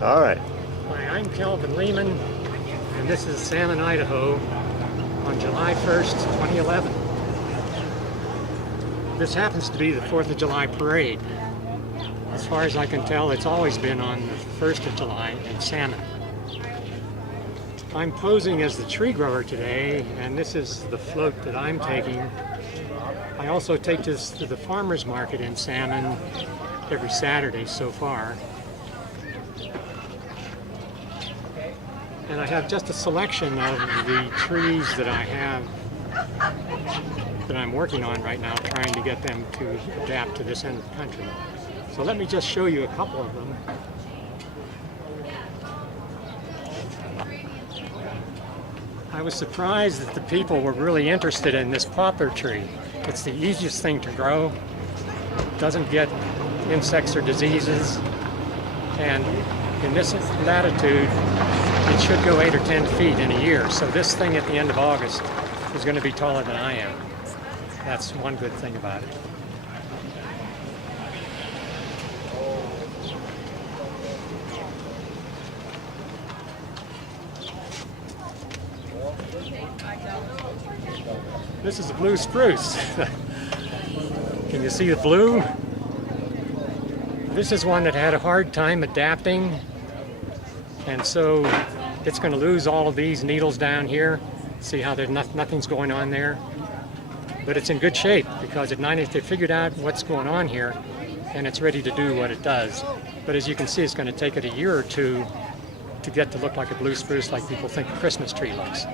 All right. Hi, I'm Calvin Leman, and this is Salmon, Idaho on July 1st, 2011. This happens to be the 4th of July parade. As far as I can tell, it's always been on the 1st of July in Salmon. I'm posing as the tree grower today, and this is the float that I'm taking. I also take this to the farmer's market in Salmon every Saturday so far. And I have just a selection of the trees that I have that I'm working on right now, trying to get them to adapt to this end of the country. So let me just show you a couple of them. I was surprised that the people were really interested in this poplar tree. It's the easiest thing to grow, doesn't get insects or diseases, and in this latitude it should go 8 or 10 feet in a year. So this thing at the end of August is going to be taller than I am. That's one good thing about it. This is a blue spruce. Can you see the blue? This is one that had a hard time adapting, and so it's going to lose all of these needles down here. See how there's nothing's going on there? But it's in good shape because at 9 they figured out what's going on here, and it's ready to do what it does. But as you can see, it's going to take it a year or two to get to look like a blue spruce like people think a Christmas tree looks.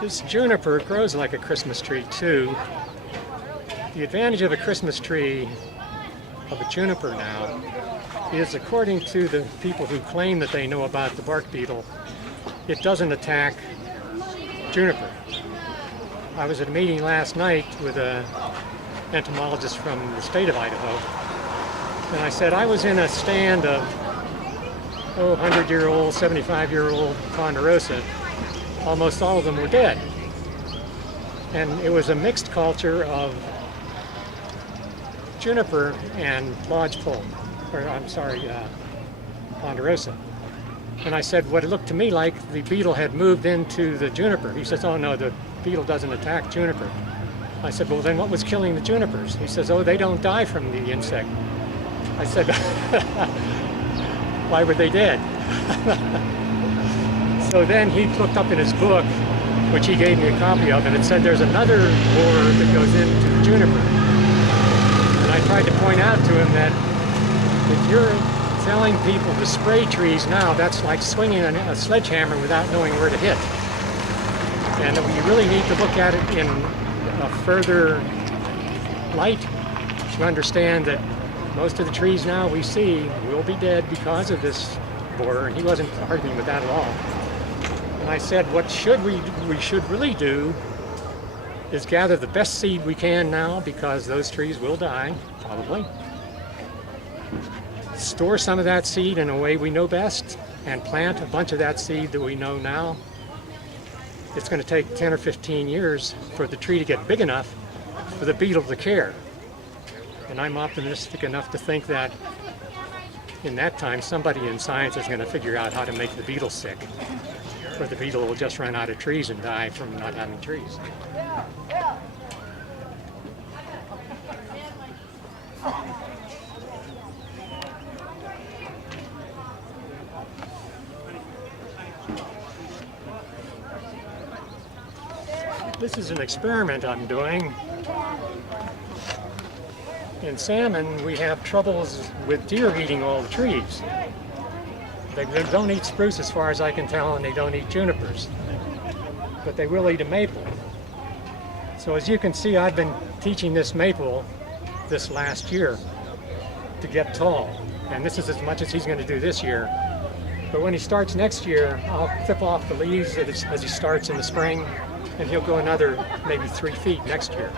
This juniper grows like a Christmas tree too. The advantage of a Christmas tree, of a juniper now, is according to the people who claim that they know about the bark beetle, it doesn't attack juniper. I was at a meeting last night with an entomologist from the state of Idaho, and I said I was in a stand of 100-year-old, 75-year-old ponderosa. Almost all of them were dead. And it was a mixed culture of juniper and lodgepole, ponderosa. And I said, what it looked to me like the beetle had moved into the juniper. He says, oh no, the beetle doesn't attack juniper. I said, well then what was killing the junipers? He says, oh, they don't die from the insect. I said, why were they dead? So then he looked up in his book, which he gave me a copy of, and it said there's another borer that goes into the juniper. And I tried to point out to him that if you're telling people to spray trees now, that's like swinging a sledgehammer without knowing where to hit. And you really need to look at it in a further light to understand that most of the trees now we see will be dead because of this borer, and he wasn't arguing with that at all. And I said, what we should really do is gather the best seed we can now, because those trees will die, probably. Store some of that seed in a way we know best, and plant a bunch of that seed that we know now. It's going to take 10 or 15 years for the tree to get big enough for the beetle to care. And I'm optimistic enough to think that in that time, somebody in science is going to figure out how to make the beetle sick, or the beetle will just run out of trees and die from not having trees. This is an experiment I'm doing. In salmon, we have troubles with deer eating all the trees. They don't eat spruce as far as I can tell, and they don't eat junipers. But they will eat a maple. So as you can see, I've been teaching this maple this last year to get tall. And this is as much as he's going to do this year. But when he starts next year, I'll clip off the leaves as he starts in the spring, and he'll go another maybe 3 feet next year.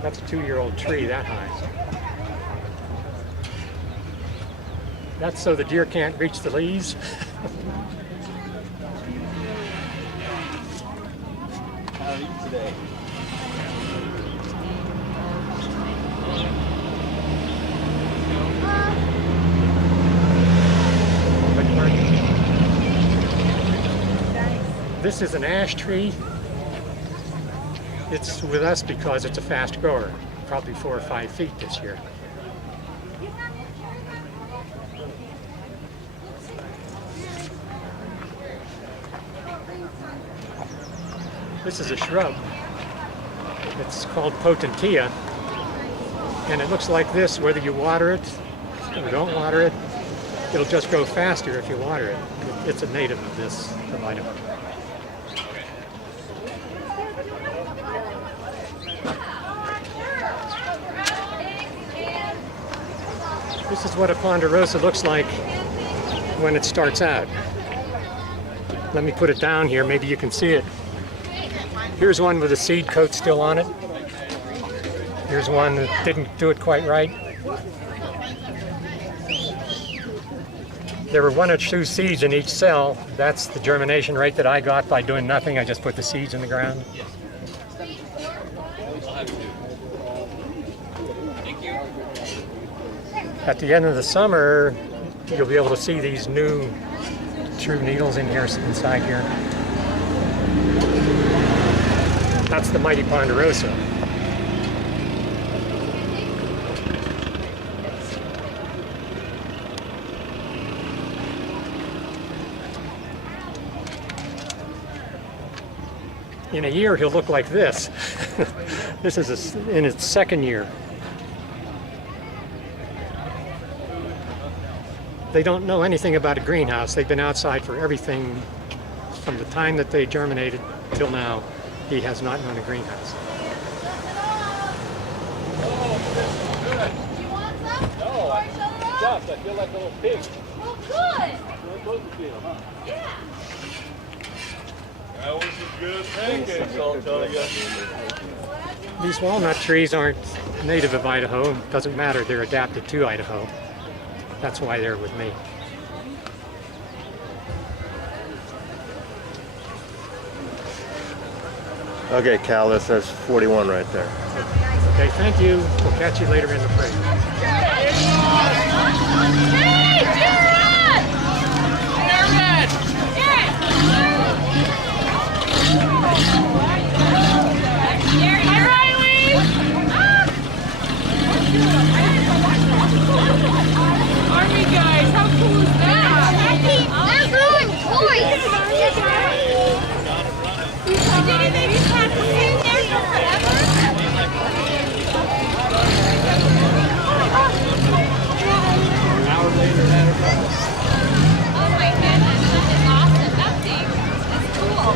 That's a 2-year-old tree that high. That's so the deer can't reach the leaves. How are you today? This is an ash tree. It's with us because it's a fast grower, probably 4 or 5 feet this year. This is a shrub. It's called potentilla, and it looks like this whether you water it or don't water it. It'll just grow faster if you water it. It's a native of this of Idaho. This is what a ponderosa looks like when it starts out. Let me put it down here, maybe you can see it. Here's one with a seed coat still on it. Here's one that didn't do it quite right. There were 1 or 2 seeds in each cell. That's the germination rate that I got by doing nothing. I just put the seeds in the ground. At the end of the summer, you'll be able to see these new true needles in here, inside here. That's the mighty ponderosa. In a year, he'll look like this. This is in its 2nd year. They don't know anything about a greenhouse. They've been outside for everything from the time that they germinated till now. He has not known a greenhouse. Do you want some? No, I feel like a little pig. Well, good. You're supposed to feel, huh? Yeah. That was a good pancake, I'll tell you. These walnut trees aren't native of Idaho. Doesn't matter, they're adapted to Idaho. That's why they're with me. Okay, Cal, that says 41 right there. Okay, thank you. We'll catch you later in the parade. Hey, Jared! Jared! Jared! Hi, Riley! Army guys, how cool is that? That's really toys! Didn't they just have to stay there forever? An hour later, that across. Oh my goodness, this is awesome. That thing is cool.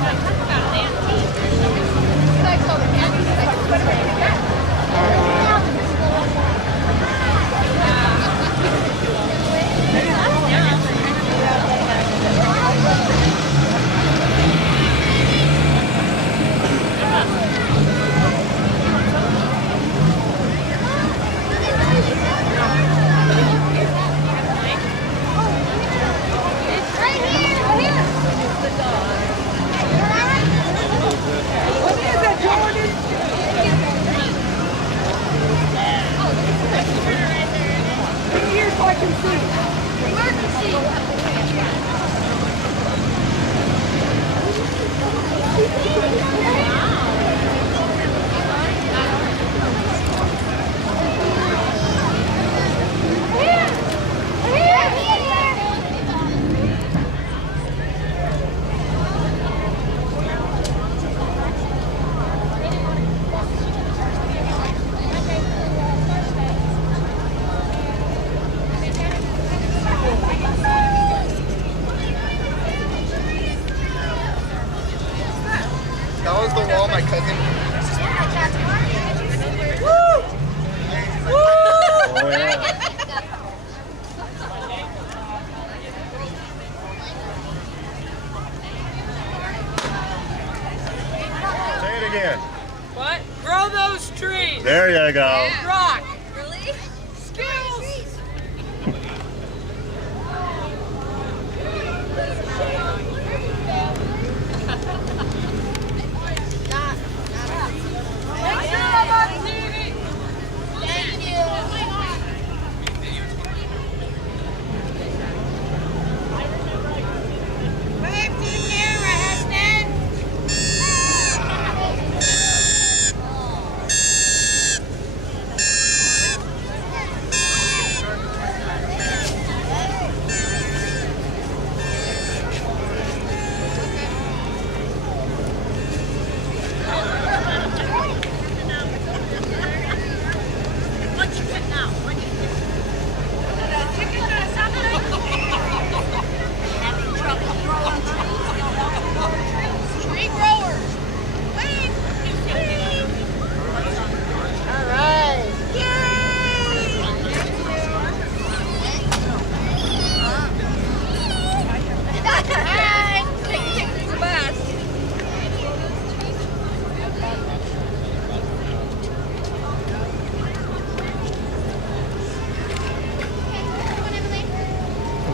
Talk about That was the wall my cousin. Oh, yeah. Say it again. What? Grow those trees. There you go. Rock. Really? Skills.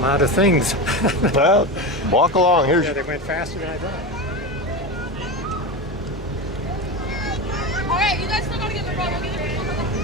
amount of things. Well, walk along. Here's Yeah, they went faster than I thought. All right, you guys still gotta get the rope.